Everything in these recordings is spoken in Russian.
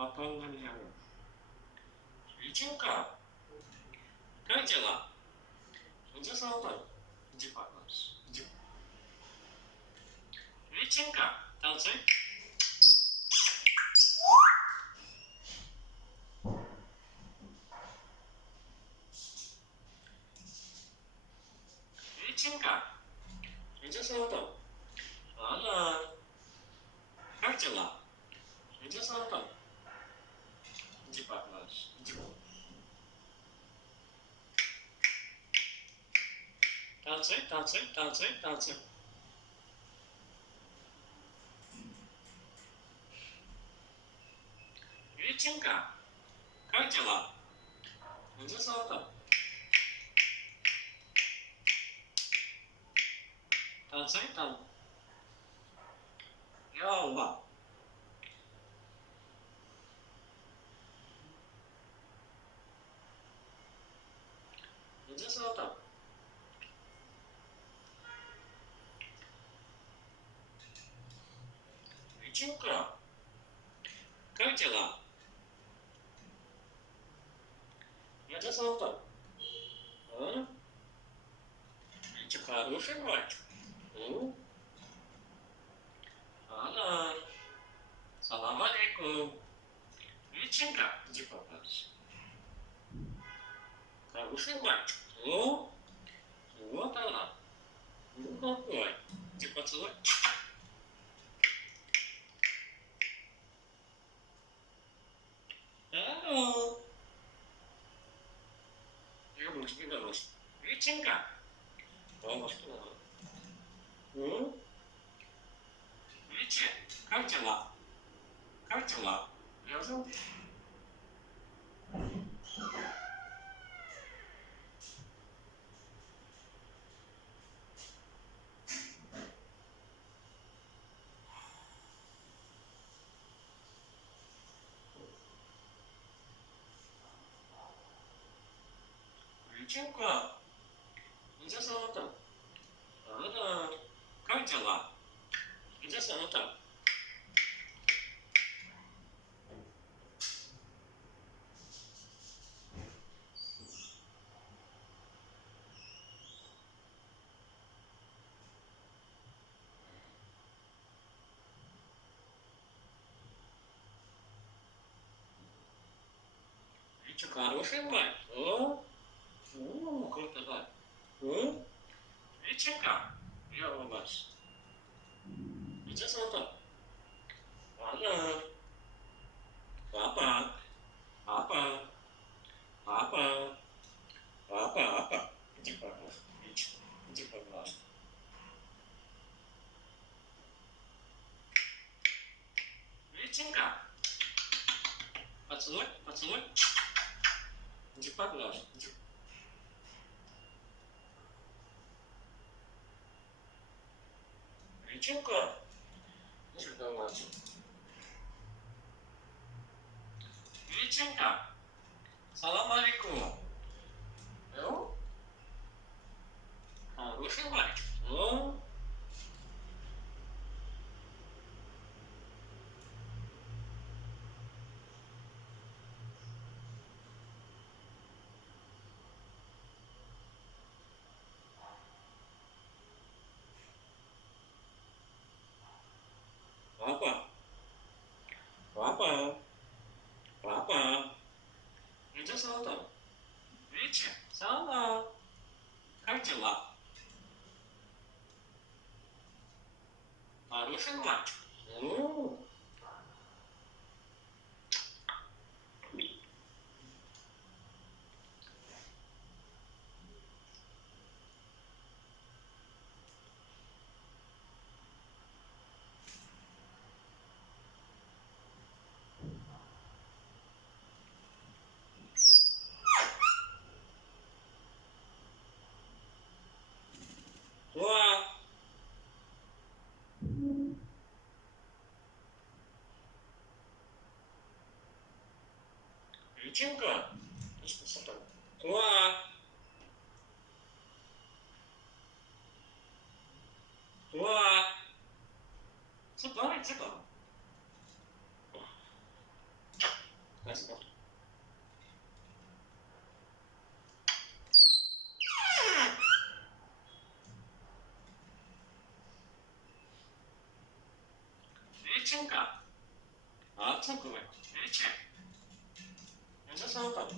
выполняю. Личинка. Как дела? Иди со мной. Иди, пожалуйста. Иди. Личинка, танцуй. Личинка, иди со мной. Ладно. Как дела? Иди со мной. Иди, пожалуйста. Иди. Танцуй, танцуй, танцуй, танцуй. Личинка, как дела? Иди со мной. Танцуй, танцуй. Ява. Иди со мной. Личинка, как дела? Иди со мной. А? Ты хороший мальчик. Ана. Салам алейкум. Личинка, иди попадись. Хороший мальчик. Ну, вот она. Ну какой. Иди поцелуй. Алло. Я буду тебе говорить. Личинка. Бабушка. Личи, как дела? Как дела? Лежу. Личинка, иди со мной. Ана. Как дела? Иди со мной. Личинка, хороший мальчик. Круто, да. Личинка, я улыбаюсь. Иди со мной. Ана. Папа. Папа. Папа. Папа, папа. Иди, пожалуйста. Личинка. Иди, пожалуйста. Личинка. Поцелуй, поцелуй. Иди, пожалуйста. Иди. Личинка. Сюда, мальчик. Личинка. Салам алейкум. Хороший мальчик. Папа. Папа. Папа. Иди со мной. Личи. Салам. Как дела? Хороший мальчик. Уа. Личинка. Уа. Уа. Сюда, сюда. такое? Видите? Это золото.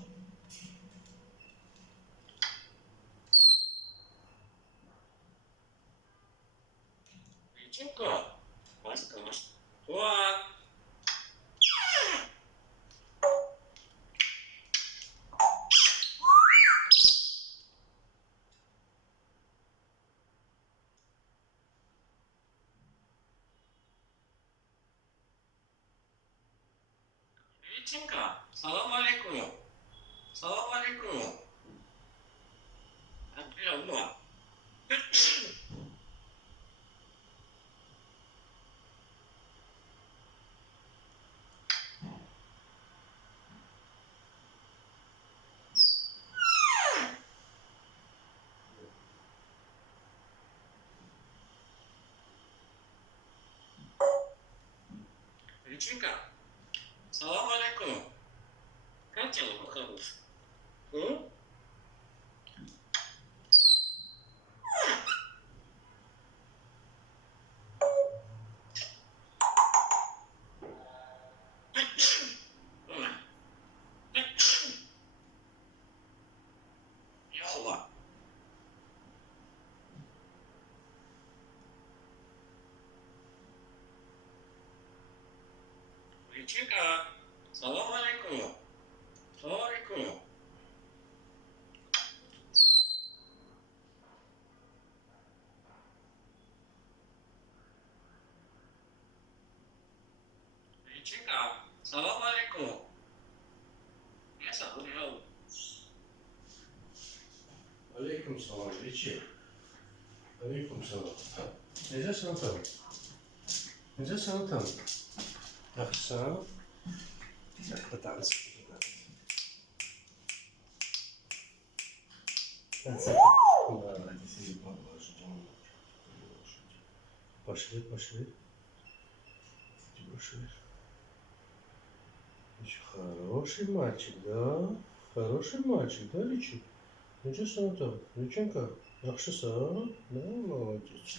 Видите-ка? Воздушно. Уа! Видите-ка? Салам алейкум. Салам алейкум. Отбила. Видите-ка? Салам алейкум. Как дела, по-хорошему? Йола. Видите-ка? Салам алейкум. Салам алейкум. Видите-ка? Салам алейкум. Я забыл. Aleyküm selam Richie. Aleyküm selam. Necəsən atan? Necəsən atan? Yaxşısan? Yaxşı Пошли, пошли. Пошли. Хороший мальчик, да? Хороший мальчик, да, Ричи? Necəsən atan? Rüçenka, yaxşısan? Nə, молодец.